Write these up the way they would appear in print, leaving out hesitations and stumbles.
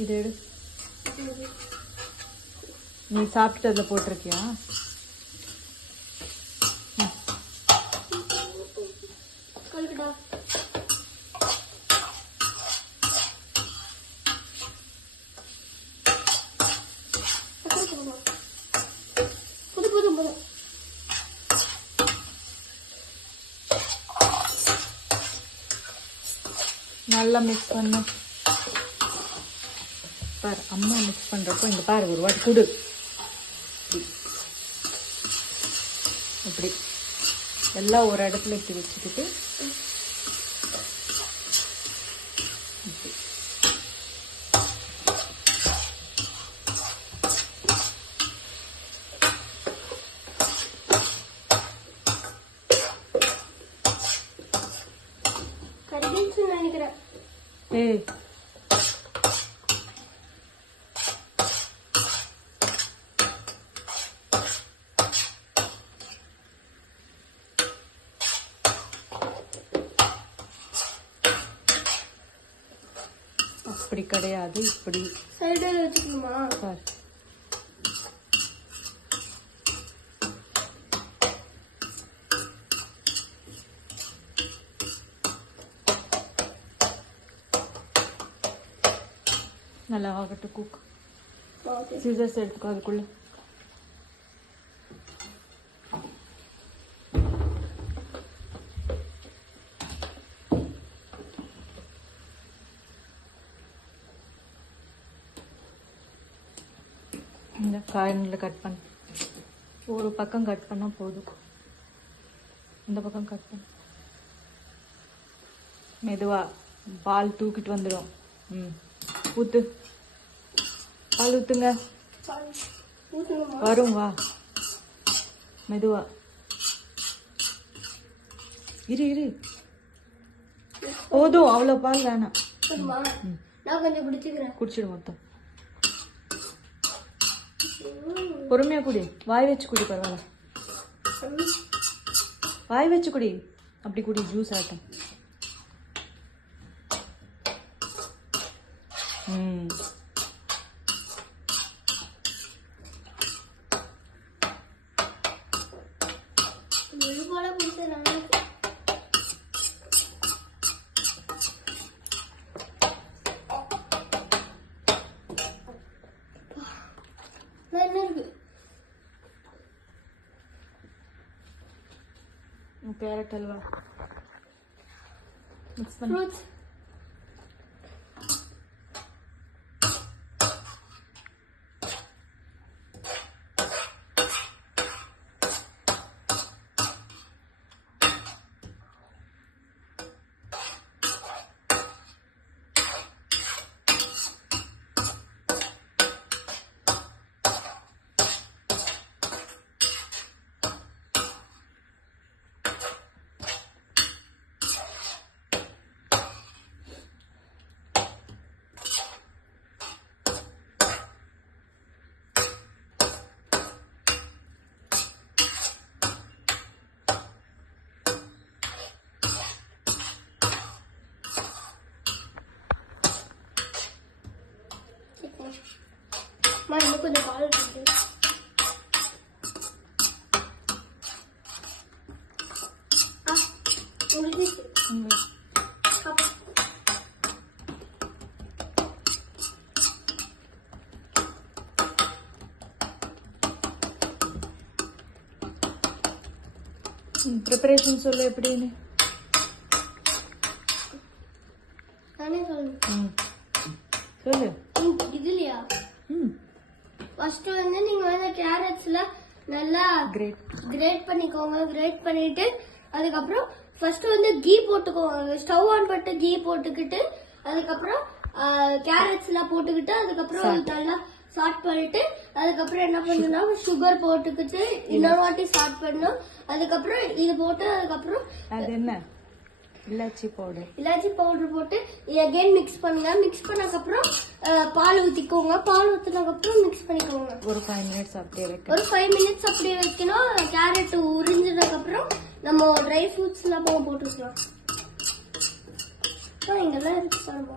இது எடு. நீ சாப்பிட்டு அதில் போட்டிருக்கியா? நல்லா மிக்ஸ் பண்ண பாரு. அம்மா மிக்ஸ் பண்ணுறப்போ இந்த பாரு ஒரு வாட்டி கொடு. இப்படி எல்லாம் ஒரு இடத்துல இப்படி வச்சுக்கிட்டு ஏய் அப்படி கிடையாது, இப்படி சைடுல வச்சுக்கணுமா? பாரு. நல்லா ஆகட்டும். குக் சீசர்ஸ் எடுத்துக்கோ. அதுக்குள்ள இந்த காய்கறில கட் பண்ண ஒரு பக்கம் கட் பண்ணா போதும். இந்த பக்கம் கட் பண்ண மெதுவா பால் தூக்கிட்டு வந்துடும். ஊத்து, பால் ஊத்துங்க. வரும் வா, மெதுவா இரு இரு. போதும், அவ்வளோ பால் வேணாம். குடிச்சிடு மொத்தம். பொறுமையா குடி, வாய் வச்சு குடி. பரவாயில்ல, வாய் வச்சு குடி. அப்படி குடி, ஜூஸ் ஆட்டம். கேரட் அல்வா மிக்ஸ் பண்ணி கொஞ்சம் பால் ப்ரிப்பரேஷன் சொல்லு எப்படின்னு. நானே சொல்லணும். சொல்லு. இதுலையா? ஃபர்ஸ்ட் வந்து நீங்க வந்து கேரட்ஸ்ல நல்லா கிரேட் பண்ணிக்கோங்க. கிரேட் பண்ணிட்டு அதுக்கப்புறம் ஃபர்ஸ்ட் வந்து கீ போட்டுக்கோங்க. ஸ்டவ் ஆன் பண்ணிட்டு கீ போட்டுக்கிட்டு அதுக்கப்புறம் கேரட்ஸ் எல்லாம் போட்டுக்கிட்டு அதுக்கப்புறம் நல்லா சாட் பண்ணிட்டு அதுக்கப்புறம் என்ன பண்ணணும்னா சுகர் போட்டுக்கிட்டு இன்னொரு வாட்டி சாட் பண்ணணும். அதுக்கப்புறம் இது போட்டு அதுக்கப்புறம் அது என்ன இலாச்சி பவுடர் போட்டு அகைன் மிக்ஸ் பண்ணுங்க. மிக்ஸ் பண்ணதுக்கப்புறம் பால் ஊற்றிக்கோங்க. பால் ஊற்றினதுக்கப்புறம் மிக்ஸ் பண்ணிக்கோங்க. ஒரு 5 மினிட்ஸ் அப்படியே வைக்கணும். கேரட் உறிஞ்சதுக்கப்புறம் நம்ம ட்ரை ஃப்ரூட்ஸ் எல்லாம் போட்டுக்கலாம். இங்கெல்லாம் இருக்கு பாருங்க.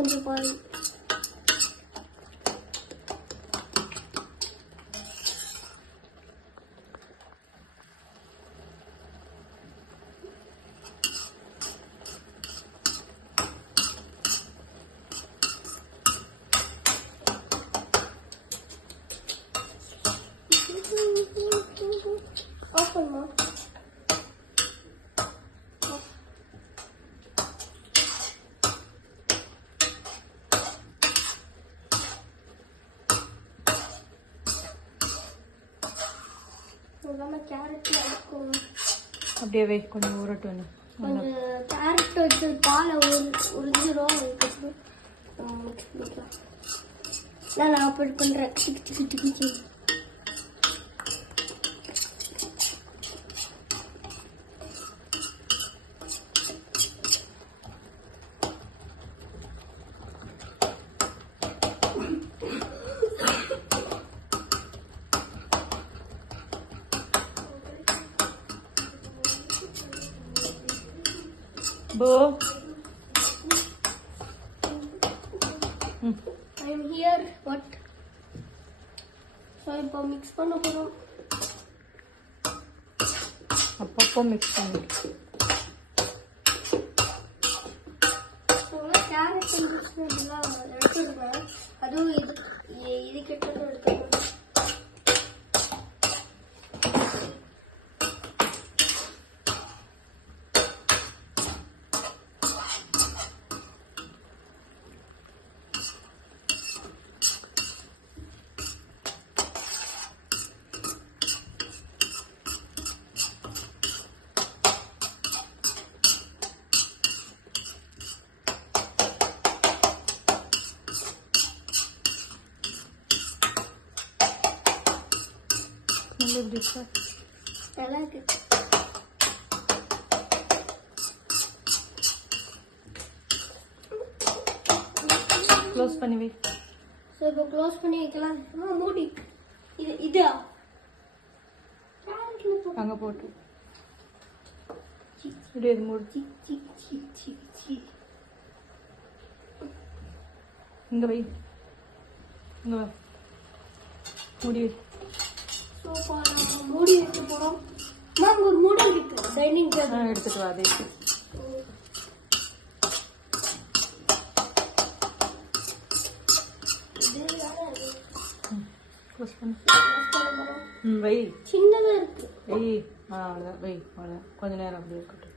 கொஞ்சம் பாருங்க. ஆஃப் பண்ணுமா? கேரட் இருக்கும். அப்படியே வை, கொஞ்சம் ஊறட்டும். கொஞ்சம் கேரட் வச்சு பாலை உறிஞ்சிரும். அதுக்கப்புறம் மிக்ஸ் பண்ணிக்கலாம். நான் அப்படி பண்ணுறேன். போ. I'm here. What? So இப்போ மிக்ஸ் பண்ண போறோம். அப்பப்போ மிக்ஸ் பண்ணு. கேரட் எல்லாம் எடுத்துருக்கேன். அதுவும் இது கிட்ட எடுத்துக்கணும். நல்லா இருக்கு. க்ளோஸ் பண்ணி வை. ஸோ இப்போ க்ளோஸ் பண்ணி வைக்கலாம். மூடி. இதா அங்கே போட்டு இப்படி இது மூடி. இங்கே வை, இங்கே வா, மூடி. மூடி வைக்க போறோம். மேம் ஒரு மூடி இருக்கு டைனிங் டேபிள். எடுத்துட்டு வா. அதே க்ளோஸ் பண்ணு. வை. சின்னதா இருக்கு. வை. அவ்வளோதான் வை. அவ்வளோதான், கொஞ்ச நேரம் அப்படியே இருக்கட்டும்.